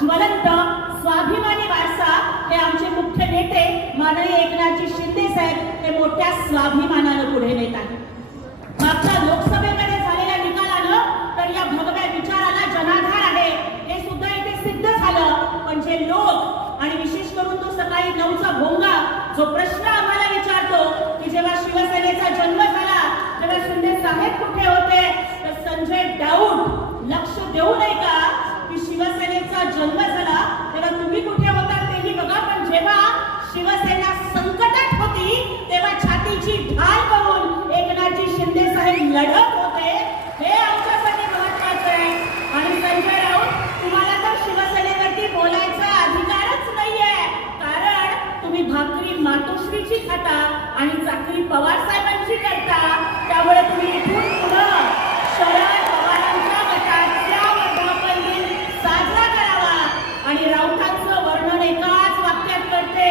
ज्वलंत स्वाभिमानी वारसा हे आमचे मुख्य नेते माननीय एकनाथजी शिंदे साहेब हे मोठ्या स्वाभिमानानं पुढे नेत आहेत. मागच्या लोकसभेमध्ये झालेल्या निकालानं तर या भगव्या विचाराला जनाधार आहे हे सुद्धा इथे सिद्ध झालं. पण जे लोक आणि विशेष करून तो सकाळी नऊचा भोंगा जो प्रश्न आम्हाला विचारतो की जेव्हा शिवसेनेचा जन्म झाला तेव्हा शिंदे साहेब कुठे होते? तर संजय डाऊट लक्ष देऊ नये का? शिवसेनेचा जन्म झाला तेव्हा तुम्ही कुठे होता तेही बघा. पण जेव्हा शिवसेना संकटात होती तेव्हा छातीची ढाल करून एकनाथजी शिंदे साहेब लढत होते. हे आमच्यासाठी महत्वाचं आहे. आणि संजय राऊत तुम्हाला तर शिवसेनेवरती बोलायचा अधिकारच नाहीये. कारण तुम्ही भाकरी मातोश्रीची खाता आणि चाकरी पवार साहेबांची करता. त्यामुळे तुम्ही इथून पुढं शरद पवारांच्या गटाचा वर्धापन दिन साजरा करावा आणि राऊतांचं वर्णन एकाच वाक्यात करते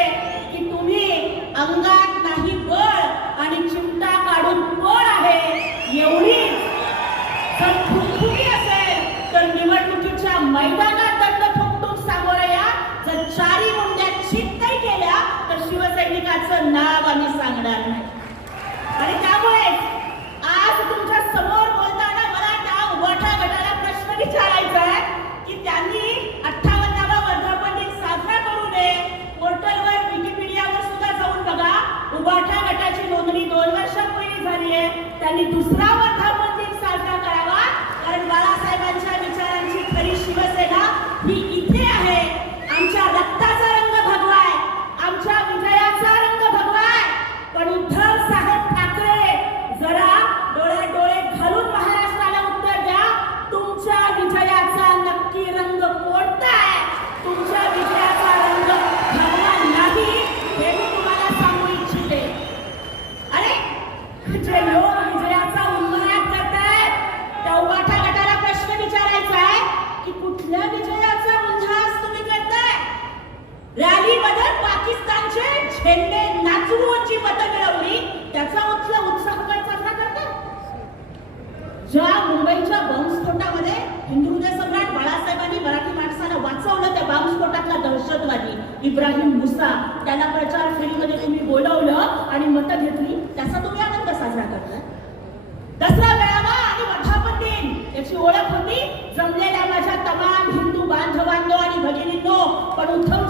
की तुम्ही अंगात नाही बळ आणि चिमटा काढून बळ आहे एवढीच तर खुमखुमी असेल तर निवडणुकीच्या मैदानात दंड ठोकठोक सामोरं या. जर चारी मुंड्या नाही केल्या तर शिवसैनिकाचं नाव आम्ही सांगणार नाही. आणि त्यामुळे आज तुमच्यासमोर बोलताना मला त्या उभाठा गटाला प्रश्न विचारायचा आहे की त्यांनी अठ्ठावन्नावा वर्धापन दिन साजरा करू नये. पोर्टलवर विकिपीडियावर सुद्धा जाऊन बघा. उभाठा गटाची नोंदणी दोन वर्षापूर्वी झाली आहे. त्यांनी दुसरा वर्धापन दिन साजरा करावा कारण बाळासाहेबांच्या विचारांची खरी शिवसेना ही इथे आहे आमच्या रक्ताचा रंग भगवा आहे आमच्या विजयाचा रंग भगवा आहे पण उद्धव साहेब ठाकरे जरा डोळ्यात डोळे घालून महाराष्ट्राला उत्तर द्या तुमच्या विजयाचा नक्की रंग कोणता आहे तुमच्या विजयाचा रंग भगवा नाही हे मी तुम्हाला सांगू इच्छिते अरे जे लोक विजयाचा उन्माद करतायत त्या उभाठा गटाला प्रश्न विचारायचा आहे की कुठल्या विजयाचा उल्हास तुम्ही करताय रॅलीमध्ये पाकिस्तानचे झेंडे नाचवून मतं मिळवली त्याचा उत्सव उत्साह साजरा करतात. ज्या मुंबईच्या बॉम्बस्फोटामध्ये हिंदू हृदय सम्राट बाळासाहेबांनी मराठी माणसाला वाचवलं त्या बॉम्बस्फोटातला दहशतवादी इब्राहिम मुसा त्याला प्रचार फेरीमध्ये तुम्ही बोलवलं आणि मतं घेतली त्याचा तुम्ही आनंद साजरा करताय. दसरा मेळावा आणि वर्धापन दिन याची ओळख होती जमलेल्या माझ्या तमाम हिंदू बांधवांनो आणि भगिनींनो पण उद्धव